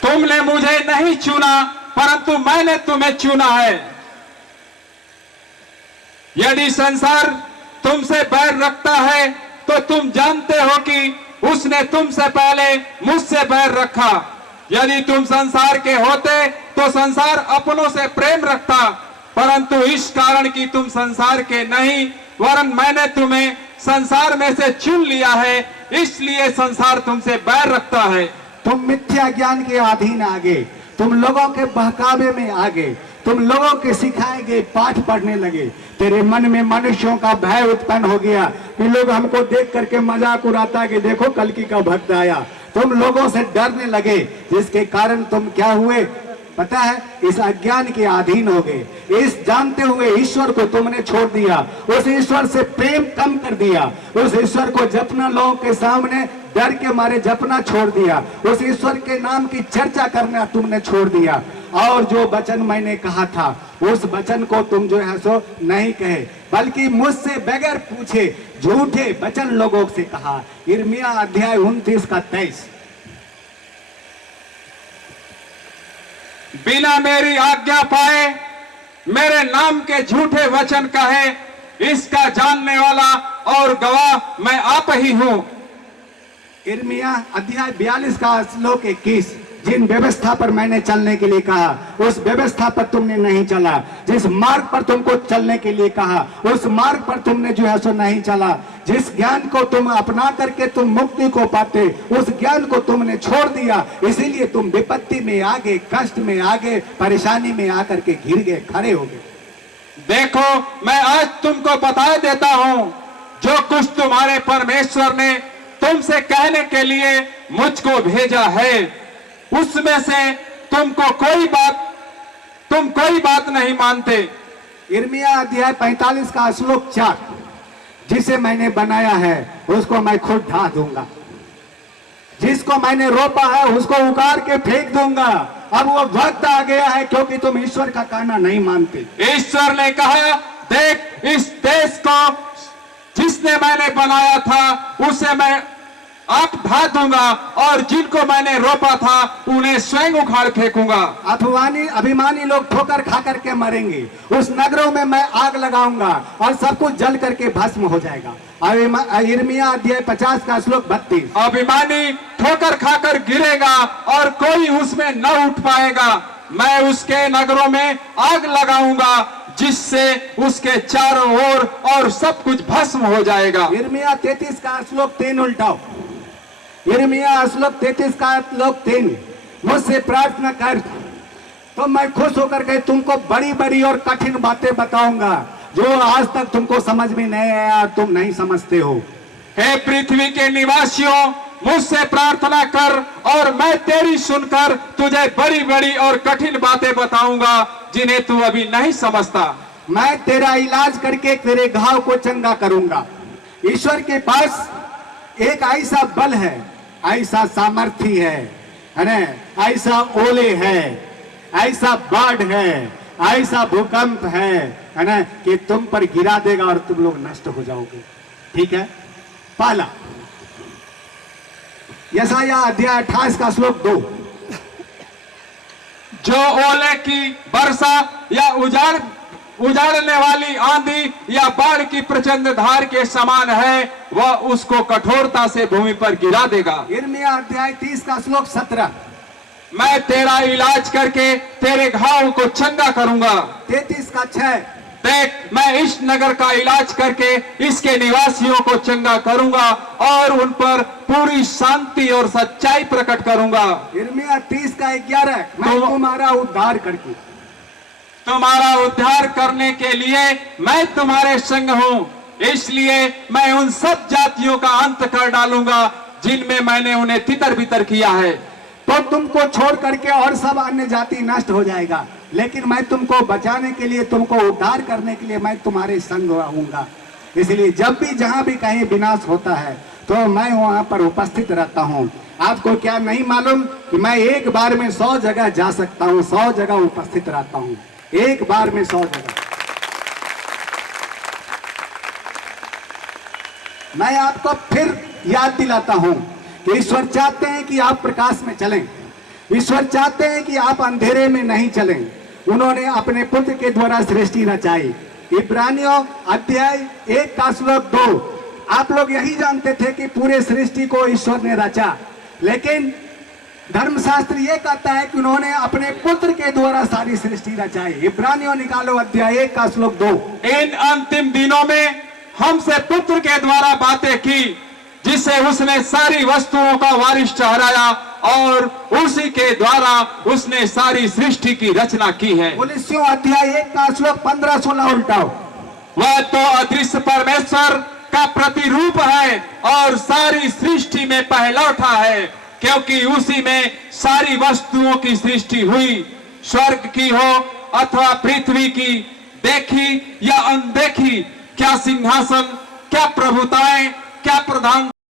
तुमने मुझे नहीं चुना परंतु मैंने तुम्हें चुना है। यदि संसार तुमसे बैर रखता है तो तुम जानते हो कि उसने तुमसे पहले मुझसे बैर रखा। यदि तुम संसार के होते तो संसार अपनों से प्रेम रखता, परंतु इस कारण कि तुम संसार के नहीं वरन मैंने तुम्हें संसार में से चुन लिया है, इसलिए संसार तुमसे बैर रखता है। तुम मिथ्या ज्ञान के अधीन आ गए, तुम लोगों के बहकावे में आ गए, तुम लोगों के सिखाए गए पाठ पढ़ने लगे। तेरे मन में मनुष्यों का भय उत्पन्न हो गया कि लोग हमको देख करके मजाक उड़ाता कि देखो कल्कि का भक्त आया। तुम लोगों से डरने लगे, जिसके कारण तुम क्या हुए पता है, इस अज्ञान के अधीन हो गए। इस जानते हुए ईश्वर को तुमने छोड़ दिया, उस ईश्वर से प्रेम कम कर दिया, उस ईश्वर को जपना लोगों के सामने डर के मारे जपना छोड़ दिया, उस ईश्वर के नाम की चर्चा करना तुमने छोड़ दिया। और जो वचन मैंने कहा था उस वचन को तुम जो है सो नहीं कहे, बल्कि मुझसे बगैर पूछे झूठे वचन लोगों से कहा। यिर्मयाह अध्याय 29 का 23। बिना मेरी आज्ञा पाए मेरे नाम के झूठे वचन कहे, इसका जानने वाला और गवाह मैं आप ही हूं। यिर्मयाह अध्याय 42 का श्लोक 21। जिन व्यवस्था पर मैंने चलने के लिए कहा उस व्यवस्था पर तुमने नहीं चला, जिस मार्ग पर तुमको चलने के लिए कहा उस मार्ग पर तुमने जो है सो नहीं चला, जिस ज्ञान को तुम अपना करके तुम मुक्ति को पाते उस ज्ञान को तुमने छोड़ दिया। इसीलिए तुम विपत्ति में आ गए, कष्ट में आ गए, परेशानी में आकर के घिर गए, खड़े हो गए। देखो मैं आज तुमको बता देता हूं, जो कुछ तुम्हारे परमेश्वर ने तुमसे कहने के लिए मुझको भेजा है उसमें से तुम कोई बात नहीं मानते। यिर्मयाह अध्याय 45 का श्लोक 4। जिसे मैंने बनाया है उसको मैं खुद ढा दूंगा, जिसको मैंने रोपा है उसको उखाड़ के फेंक दूंगा। अब वो वक्त आ गया है क्योंकि तुम ईश्वर का कहना नहीं मानते। ईश्वर ने कहा, देख इस देश को जिसने मैंने बनाया था उसे मैं आप ढा दूंगा और जिनको मैंने रोपा था उन्हें स्वयं उखाड़ फेंकूंगा। अभिमानी लोग ठोकर खा करके मरेंगे, उस नगरों में मैं आग लगाऊंगा और सब कुछ जल करके भस्म हो जाएगा। यिर्मयाह अध्याय 50 का श्लोक 32। अभिमानी ठोकर खाकर गिरेगा और कोई उसमें न उठ पाएगा। मैं उसके नगरों में आग लगाऊंगा जिससे उसके चारों ओर और सब कुछ भस्म हो जाएगा। यिर्मयाह 33 का श्लोक 3 उल्टाओ। यिर्मयाह श्लोक 33 का श्लोक 3। मुझसे प्रार्थना कर तो मैं खुश होकर के तुमको बड़ी बड़ी और कठिन बातें बताऊंगा जो आज तक तुमको समझ में नहीं आया, तुम नहीं समझते हो। हे पृथ्वी के निवासियों, मुझसे प्रार्थना कर और मैं तेरी सुनकर तुझे बड़ी बड़ी और कठिन बातें बताऊंगा जिन्हें तू अभी नहीं समझता। मैं तेरा इलाज करके तेरे घाव को चंगा करूंगा। ईश्वर के पास एक ऐसा बल है, ऐसा सामर्थ्य है ना, ऐसा ओले है, ऐसा बाढ़ है, ऐसा भूकंप है ना कि तुम पर गिरा देगा और तुम लोग नष्ट हो जाओगे। ठीक है। पहला यशायाह अध्याय 28 का श्लोक 2। जो ओले की वर्षा या उजाड़ने वाली आंधी या बाढ़ की प्रचंड धार के समान है वह उसको कठोरता से भूमि पर गिरा देगा। यिर्मयाह अध्याय 30 का श्लोक 17। मैं तेरा इलाज करके तेरे घाव को चंगा करूंगा। 33 का 6। देख मैं इस नगर का इलाज करके इसके निवासियों को चंगा करूंगा और उन पर पूरी शांति और सच्चाई प्रकट करूंगा। यिर्मयाह 30 का 11। मैं तुम्हारा उद्धार करके तुम्हारा उद्धार करने के लिए मैं तुम्हारे संग हूं, इसलिए मैं उन सब जातियों का अंत कर डालूंगा जिनमें मैंने उन्हें तितर बितर किया है। तो तुमको छोड़ करके और सब अन्य जाति नष्ट हो जाएगा, लेकिन मैं तुमको बचाने के लिए, तुमको उद्धार करने के लिए मैं तुम्हारे संग रहूंगा। इसलिए जब भी जहां भी कहीं विनाश होता है तो मैं वहां पर उपस्थित रहता हूं। आपको क्या नहीं मालूम कि मैं एक बार में 100 जगह जा सकता हूं, 100 जगह उपस्थित रहता हूं, एक बार में 100 जगह। मैं आपको फिर याद दिलाता हूं तो ईश्वर चाहते हैं कि आप प्रकाश में चलें, ईश्वर चाहते हैं कि आप अंधेरे में नहीं चलें। उन्होंने अपने पुत्र के द्वारा सृष्टि रचाई। इब्रानियों अध्याय 1 का श्लोक 2, आप लोग यही जानते थे कि पूरे सृष्टि को ईश्वर ने रचा, लेकिन धर्मशास्त्र ये कहता है कि उन्होंने अपने पुत्र के द्वारा सारी सृष्टि रचाई। इब्रानियों निकालो अध्याय 1 का श्लोक 2। इन अंतिम दिनों में हमसे पुत्र के द्वारा बातें की, जिसे उसने सारी वस्तुओं का वारिस ठहराया और उसी के द्वारा उसने सारी सृष्टि की रचना की है। कुलिस्सियों अध्याय 1 का श्लोक 15-16 उल्टाओ। वह तो अदृश्य परमेश्वर का प्रतिरूप है और सारी सृष्टि में पहलौठा है, क्योंकि उसी में सारी वस्तुओं की सृष्टि हुई, स्वर्ग की हो अथवा पृथ्वी की, देखी या अनदेखी, क्या सिंहासन, क्या प्रभुताएं, क्या प्रधान